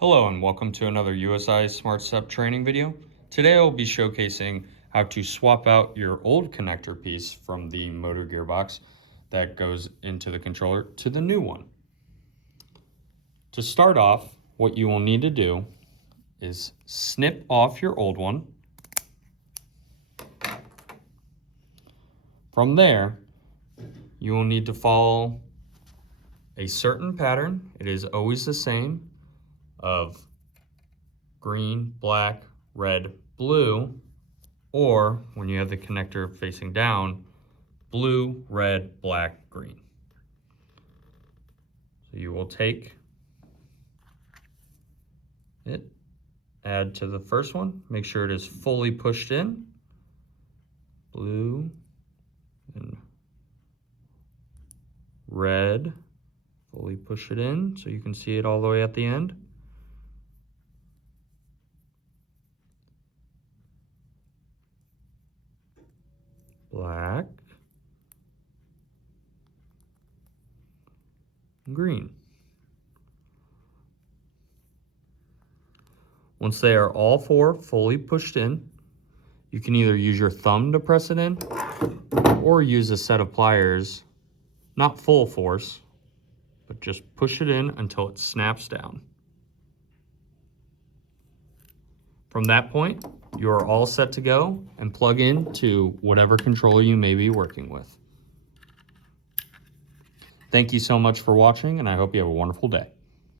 Hello and welcome to another USI SmartStep training video. Today I'll be showcasing how to swap out your old connector piece from the motor gearbox that goes into the controller to the new one. To start off, what you will need to do is snip off your old one. From there, you will need to follow a certain pattern. It is always the same of green, black, red, blue, or when you have the connector facing down, blue, red, black, green. So you will take it, add to the first one, make sure it is fully pushed in, blue and red, fully push it in so you can see it all the way at the end. Black, green. Once they are all four fully pushed in, you can either use your thumb to press it in or use a set of pliers, not full force, but just push it in until it snaps down. From that point, you are all set to go and plug in to whatever controller you may be working with. Thank you so much for watching, and I hope you have a wonderful day.